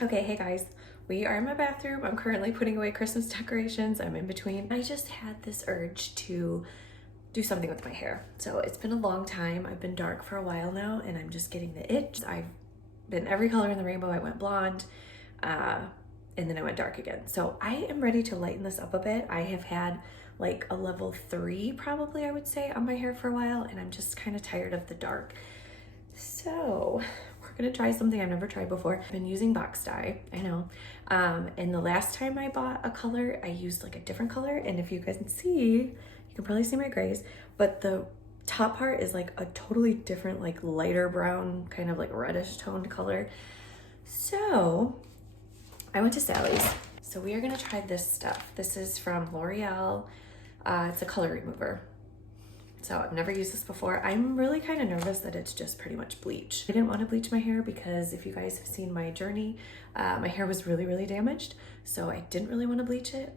Okay, hey guys, we are in my bathroom. I'm currently putting away Christmas decorations. I'm in between. I just had this urge to do something with my hair. So it's been a long time. I've been dark for a while now and I'm just getting the itch. I've been every color in the rainbow. I went blonde and then I went dark again. So I am ready to lighten this up a bit. I have had like a level 3 probably, I would say, on my hair for a while, and I'm just kind of tired of the dark. So we're gonna try something I've never tried before. I've been using box dye, I know. And the last time I bought a color, I used like a different color. And if you guys can see, you can probably see my grays, but the top part is like a totally different, like lighter brown, kind of like reddish toned color. So I went to Sally's. So we are gonna try this stuff. This is from L'Oreal. It's a color remover. So I've never used this before. I'm really kind of nervous that it's just pretty much bleach. I didn't want to bleach my hair because if you guys have seen my journey, my hair was really damaged. So I didn't really want to bleach it,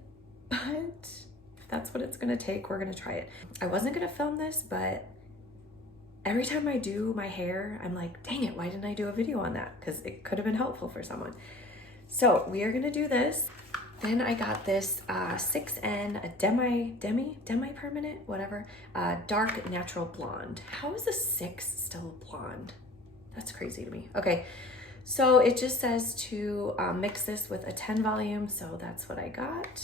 but if that's what it's gonna take, we're gonna try it. I wasn't gonna film this, but every time I do my hair, I'm like, dang it, why didn't I do a video on that? Because it could have been helpful for someone. So we are gonna do this. Then I got this 6N, a demi-permanent, whatever, dark natural blonde. How is a 6 still blonde? That's crazy to me. Okay, so it just says to mix this with a 10 volume, so that's what I got.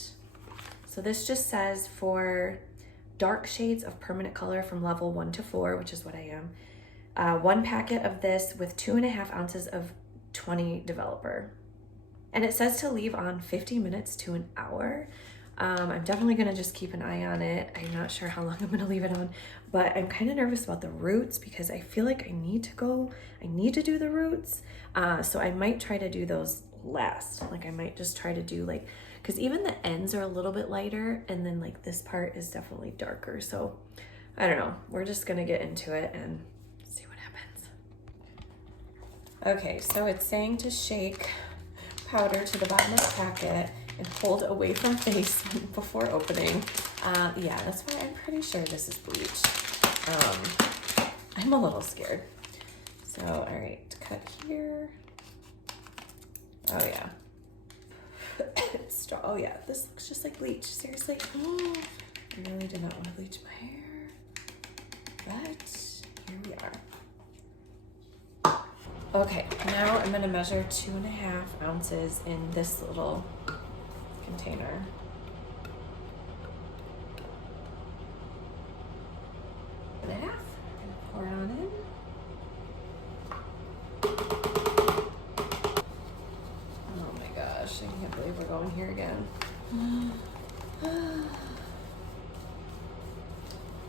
So this just says for dark shades of permanent color from level 1 to 4, which is what I am. 1 packet of this with 2.5 ounces of 20 developer. And it says to leave on 50 minutes to an hour. I'm definitely gonna just keep an eye on it. I'm not sure how long I'm gonna leave it on, but I'm kind of nervous about the roots because I feel like I need to do the roots. So I might try to do those last. Like I might just try to do like, cause even the ends are a little bit lighter and then like this part is definitely darker. So I don't know, we're just gonna get into it and see what happens. Okay, so it's saying to shake powder to the bottom of the packet and hold away from face before opening. Yeah, that's why I'm pretty sure this is bleach. I'm a little scared. So, all right, cut here. Oh yeah. Oh yeah, this looks just like bleach, seriously. I really did not want to bleach my hair, but here we are. Okay, now I'm gonna measure 2.5 ounces in this little container. And a half. I'm gonna pour it on in. Oh my gosh, I can't believe we're going here again.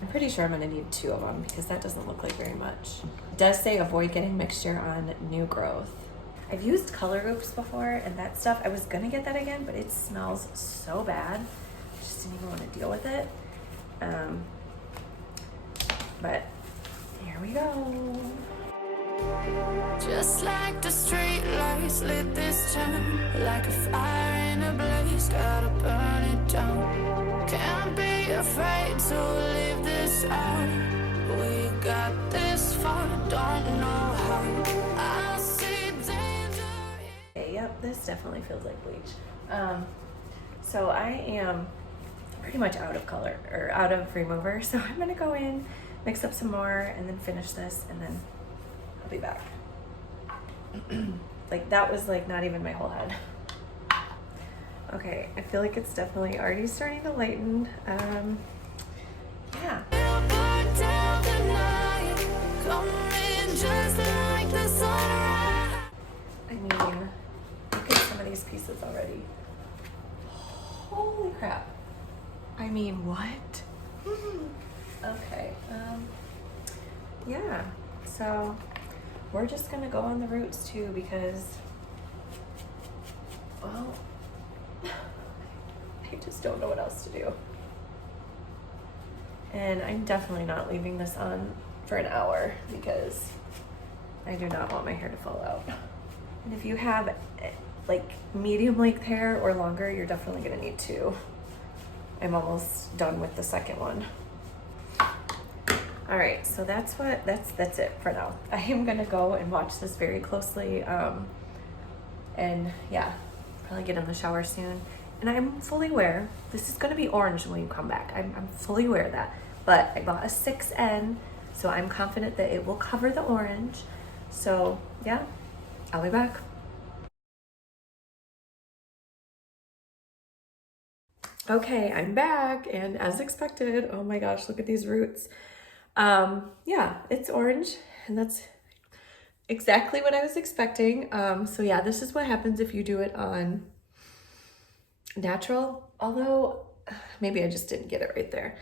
I'm pretty sure I'm gonna need 2 of them because that doesn't look like very much. It does say avoid getting mixture on new growth. I've used color groups before and that stuff, I was gonna get that again, but it smells so bad. I just didn't even want to deal with it. But here we go. Just like the street lights lit this town, like a fire in a blaze, gotta burn it down. Can't be afraid to leave this out. We got this far, don't know how. I see danger. Okay, yep, this definitely feels like bleach. So I am pretty much out of color, or out of remover, so I'm gonna go in, mix up some more, and then finish this, and then I'll be back. Like that was like not even my whole head. Okay, I feel like it's definitely already starting to lighten. Yeah. I mean, look at some of these pieces already. Holy crap. I mean, what? Okay, yeah, so we're just gonna go on the roots too because, well, I just don't know what else to do. And I'm definitely not leaving this on for an hour because I do not want my hair to fall out. And if you have like medium length hair or longer, you're definitely gonna need 2. I'm almost done with the second one. All right, so that's it for now. I am gonna go and watch this very closely. And yeah, probably get in the shower soon. And I'm fully aware, this is gonna be orange when you come back. I'm fully aware of that. But I bought a 6N, so I'm confident that it will cover the orange. So yeah, I'll be back. Okay, I'm back, and as expected, oh my gosh, look at these roots. Yeah, it's orange, and that's exactly what I was expecting. So yeah, this is what happens if you do it on natural, although maybe I just didn't get it right there.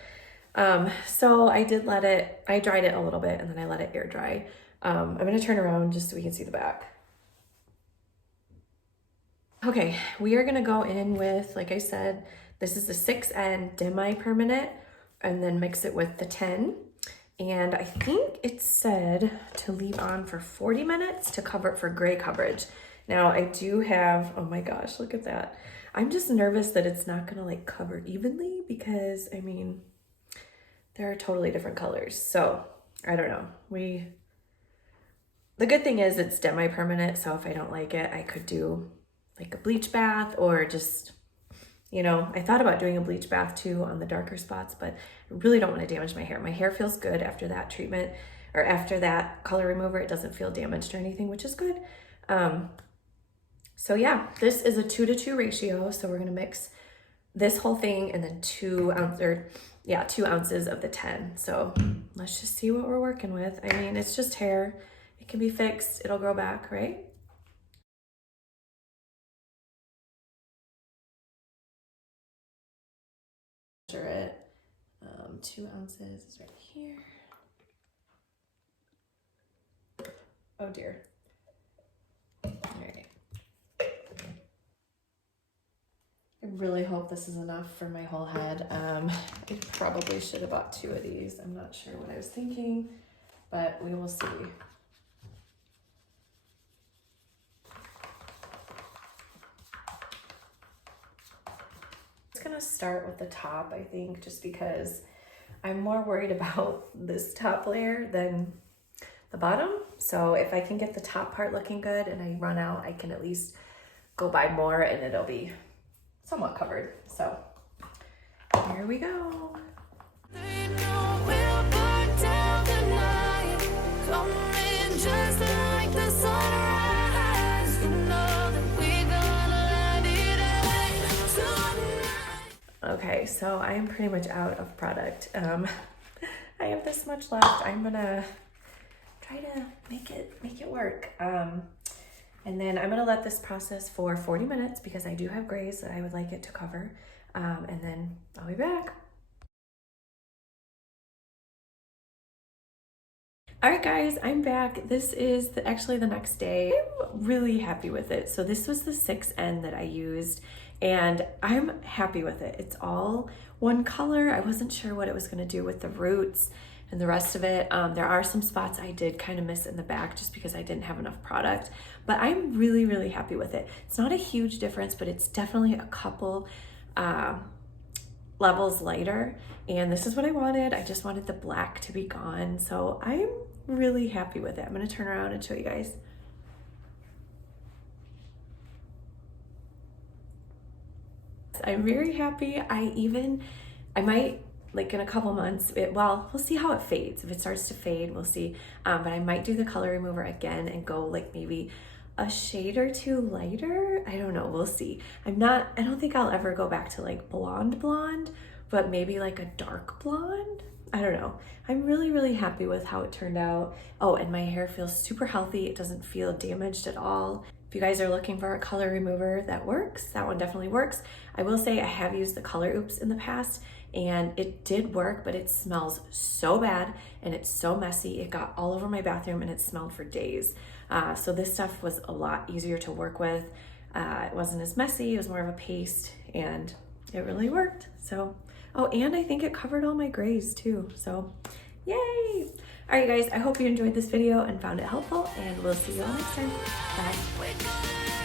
So I dried it a little bit and then I let it air dry. I'm gonna turn around just so we can see the back. Okay, we are gonna go in with, like I said, this is the 6N demi-permanent, and then mix it with the 10. And I think it said to leave on for 40 minutes to cover it for gray coverage. Now I do have, oh my gosh, look at that. I'm just nervous that it's not gonna like cover evenly because I mean, there are totally different colors. So I don't know. The good thing is it's demi-permanent. So if I don't like it, I could do like a bleach bath or just, you know, I thought about doing a bleach bath too on the darker spots, but I really don't want to damage my hair. My hair feels good after that treatment or after that color remover. It doesn't feel damaged or anything, which is good. So yeah, this is a 2-to-2 ratio. So we're going to mix this whole thing and then 2 ounces of the 10. So let's just see what we're working with. I mean, it's just hair. It can be fixed. It'll grow back, right? Measure it. 2 ounces is right here. Oh dear. All right. I really hope this is enough for my whole head. I probably should have bought 2 of these. I'm not sure what I was thinking, but we will see. Gonna start with the top, I think, just because I'm more worried about this top layer than the bottom. So if I can get the top part looking good and I run out, I can at least go buy more and it'll be somewhat covered. So here we go. They know we'll burn down the night, coming just like the sunrise. You know that we're gonna light it up tonight. Okay, so I'm pretty much out of product. I have this much left. I'm gonna try to make it work. And then I'm gonna let this process for 40 minutes because I do have grays that I would like it to cover. And then I'll be back. All right, guys, I'm back. This is actually the next day. I'm really happy with it. So this was the 6N that I used, and I'm happy with it. It's all one color. I wasn't sure what it was gonna do with the roots and the rest of it. There are some spots I did kind of miss in the back just because I didn't have enough product, but I'm really, really happy with it. It's not a huge difference, but it's definitely a couple levels lighter, and this is what I wanted. I just wanted the black to be gone, so I'm really happy with it. I'm gonna turn around and show you guys. I'm very happy. I might, like in a couple months, we'll see how it fades. If it starts to fade, we'll see. But I might do the color remover again and go like maybe a shade or 2 lighter. I don't know, we'll see. I don't think I'll ever go back to like blonde, but maybe like a dark blonde. I don't know. I'm really, really happy with how it turned out. Oh, and my hair feels super healthy. It doesn't feel damaged at all. If you guys are looking for a color remover that works, that one definitely works. I will say I have used the Color Oops in the past and it did work, but it smells so bad and it's so messy. It got all over my bathroom and it smelled for days. So this stuff was a lot easier to work with. It wasn't as messy. It was more of a paste and it really worked. So, oh, and I think it covered all my grays too. So yay. All right, guys, I hope you enjoyed this video and found it helpful, and we'll see you all next time. Bye.